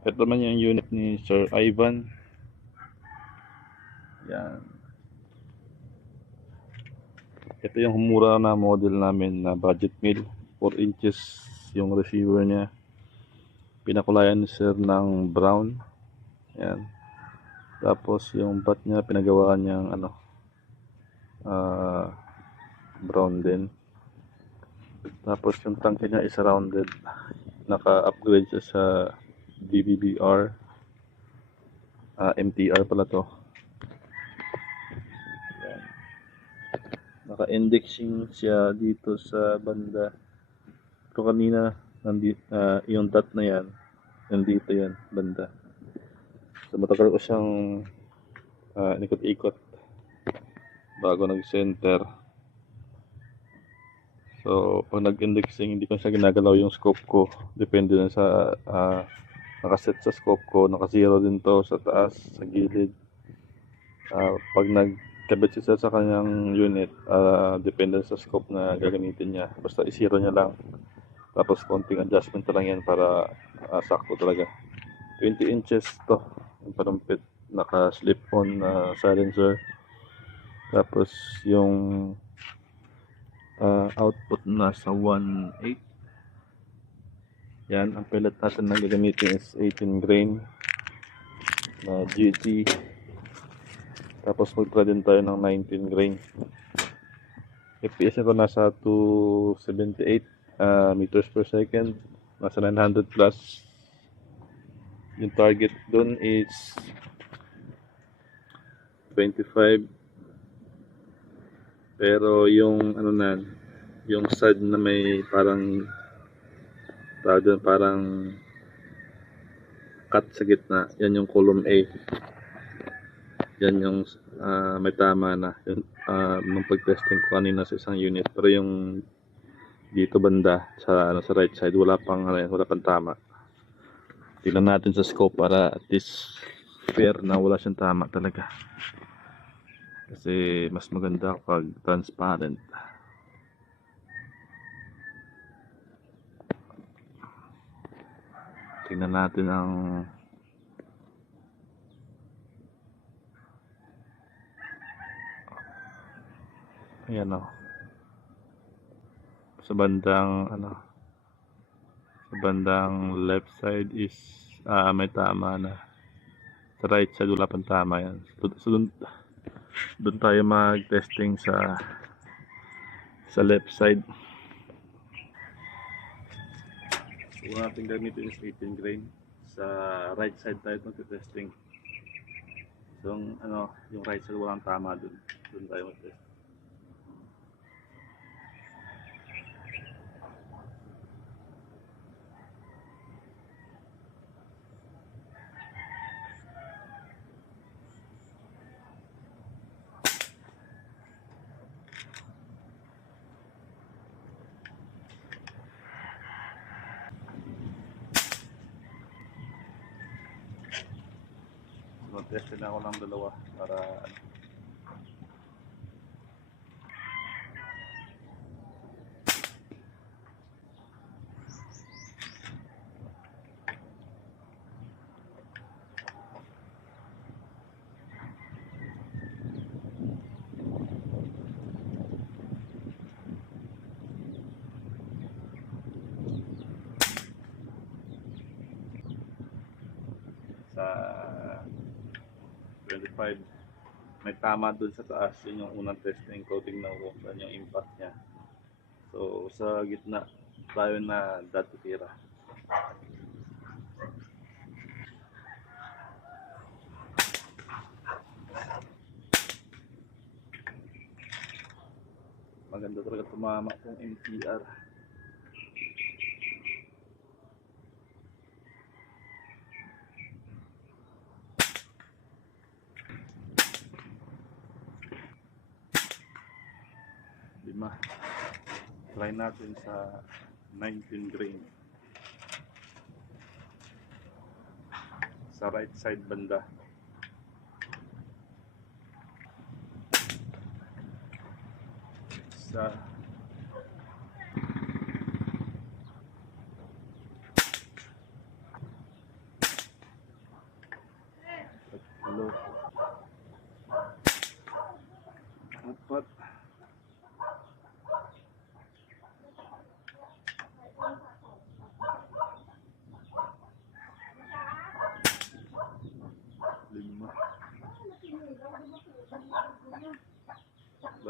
Ito naman yung unit ni Sir Ivan. Yan. Ito yung mura na model namin na budget meal. 4 inches yung receiver niya. Pinakulayan ni Sir ng brown. Yan. Tapos yung bat niya pinagawa niyang brown din. Tapos yung tangke niya is rounded. Naka-upgrade siya sa DBBR. MTR pala to. Yan. Naka-indexing siya dito sa banda. Pero kanina yung dot na yan, nandito yan banda. So matagal ko siyang inikot-ikot bago nag-center. So pag nag-indexing, hindi ko siya ginagalaw yung scope ko. Depende na sa nakaset sa scope ko. Naka-zero din to sa taas, sa gilid. Pag nagkabit siya sa kanyang unit, depende sa scope na gagamitin niya. Basta i-zero niya lang. Tapos konting adjustment lang yan para sakto talaga. 20 inches to yung panumpit. Naka slip on silencer. Tapos yung output nasa 1.8. Yan, ang pellet natin na gagamitin is 18 grain na GT. Tapos magtra din tayo ng 19 grain. FPS nito nasa 278 meters per second. Nasa 900 plus. Yung target dun is 25. Pero yung yung side na may parang cut sa gitna, yan yung column A. Yan yung may tama na. Yun, nung pag-testing ko kanina sa isang unit, pero yung dito banda sa sa right side wala pang tama. Tingnan natin sa scope para at least fair na wala siyang tama talaga. Kasi mas maganda pag transparent. Tingnan natin ang ayan o. Sa bandang sa bandang left side is may tama na. Sa right side wala pang tama yan. So doon tayo mag-testing sa left side. Kung natin gamitin is 18 grain. Sa right side tayo mag-testing. So yung right side walang tama doon. Doon tayo mag-test. Mag-test na ako ng dalawa para sa 25 may tama doon sa taas. Yun yung unang testing ko. Tingnan ko saan yung impact nya. So sa gitna tayo na dati tira. Maganda talaga tumama kung MTR. Lima. Try natin sa 19 grain. Sa right side banda. Sa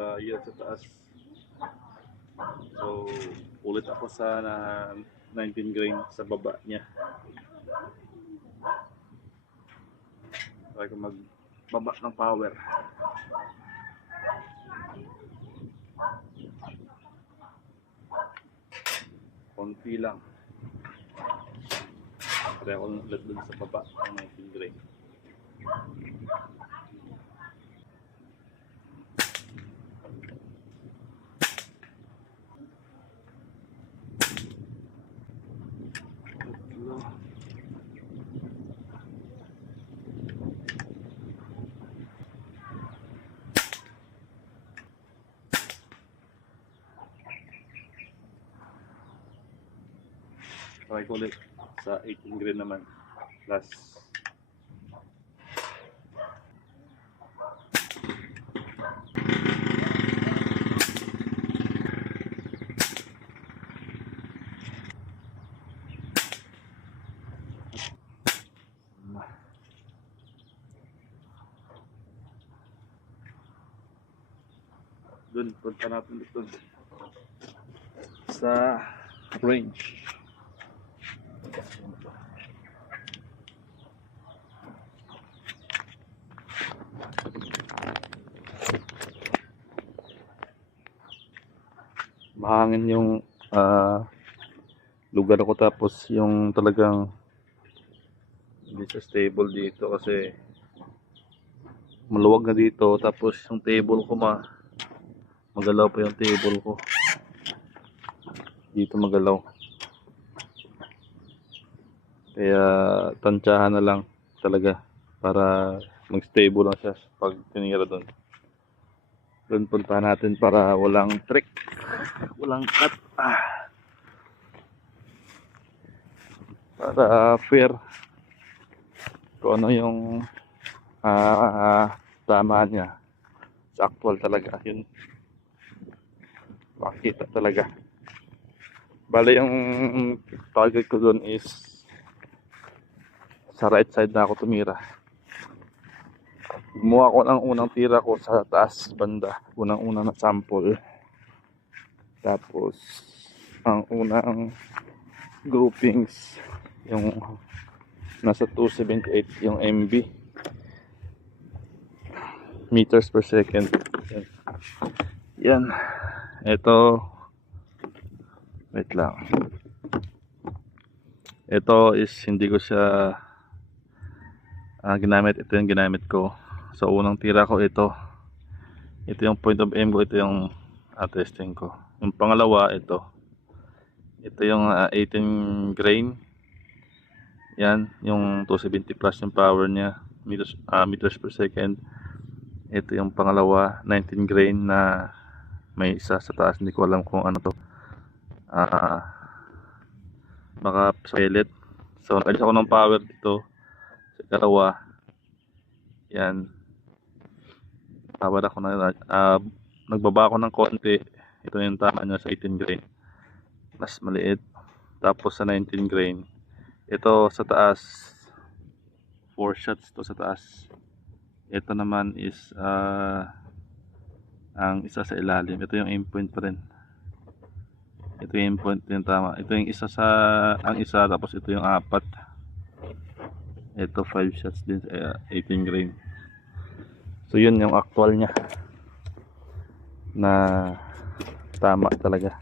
saka yan sa taas. So ulit ako sa 19 grain sa baba niya. Try ko magbaba ng power. Konti lang. Try ko ulit dun sa baba ng 19 grain. Try ko ulit sa 18 grain naman. Last. Dun, punta natin dito sa range. Mahangin yung lugar ko, tapos yung talagang hindi siya stable dito kasi maluwag na dito, tapos yung table ko magalaw pa yung table ko dito, magalaw, kaya tansyahan na lang talaga para mag stable lang siya pag tinira doon. Puntahan natin para walang trick, walang cut, para fair kung ano yung tama niya sa actual talaga, yun makita talaga. Bale yung target ko doon is sa right side na ako tumira. Gumawa ko ng unang tira ko sa taas banda, unang na sample. Tapos ang unang groupings yung nasa 278 yung MB, meters per second. Yan. Ito, wait lang. Ito is hindi ko siya ginamit. Ito yung ginamit ko. So unang tira ko ito yung point of aim ko, ito yung testing ko. Yung pangalawa ito yung 18 grain. Yan yung 270 plus yung power niya, meters per second. Ito yung pangalawa, 19 grain na may isa sa taas, hindi ko alam kung ano to, baka pellet. So nag-adjust ako ng power dito sa dalawa. Yan, power ako na nagbaba ako ng konti. Ito yung tama niya sa 18 grain, mas maliit. Tapos sa 19 grain, ito sa taas 4 shots to sa taas. Ito naman is ang isa sa ilalim. Ito yung aim point pa rin. Ito yung aim point yung tama. Ito yung isa sa ang isa, tapos ito yung apat. Ito 5 shots din sa 18 grain. So yun yung actual niya na tama talaga.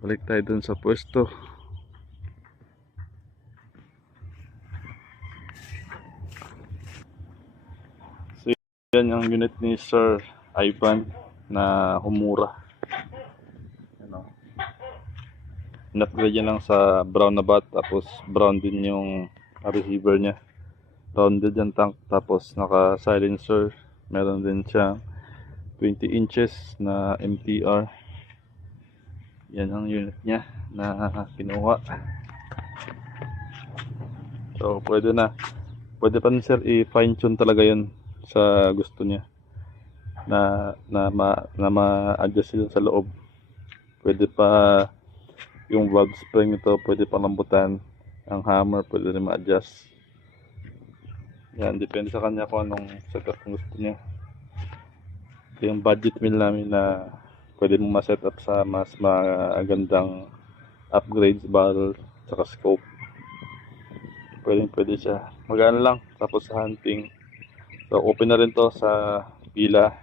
Balik tayo dun sa pwesto. So yan yung unit ni Sir Ivan na Homura. Ano, in-upgrade niya lang sa brown na bat, tapos brown din yung receiver niya. Rounded yung tank, tapos naka silencer. Meron din siyang 20 inches na MTR. Yan ang unit niya na kinuha. So pwede pa rin sir i-fine tune talaga yun sa gusto niya, na ma-adjust yun sa loob. Pwede pa yung valve spring ito, pwede pa lambutan. Ang hammer pwede rin ma-adjust. Yan, depende sa kanya kung anong setup ang gusto niya. Ito yung budget meal namin na pwede mo ma-set up sa mas magandang upgrades, barrel, saka scope. Pwede siya. Magaan lang. Tapos sa hunting. So, open na rin to sa pila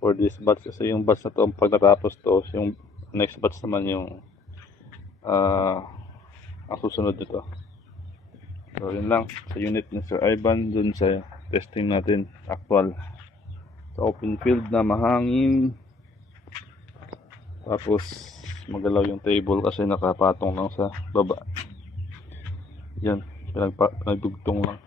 for this batch. Kasi yung batch na to, pag natapos to, yung next batch naman yung ang susunod nito. So, yun lang. Sa unit ni Sir Ivan, dun sa testing natin, actual. Sa open field na mahangin. Tapos, magalaw yung table kasi nakapatong lang sa baba. Yan, pinagdugtong lang.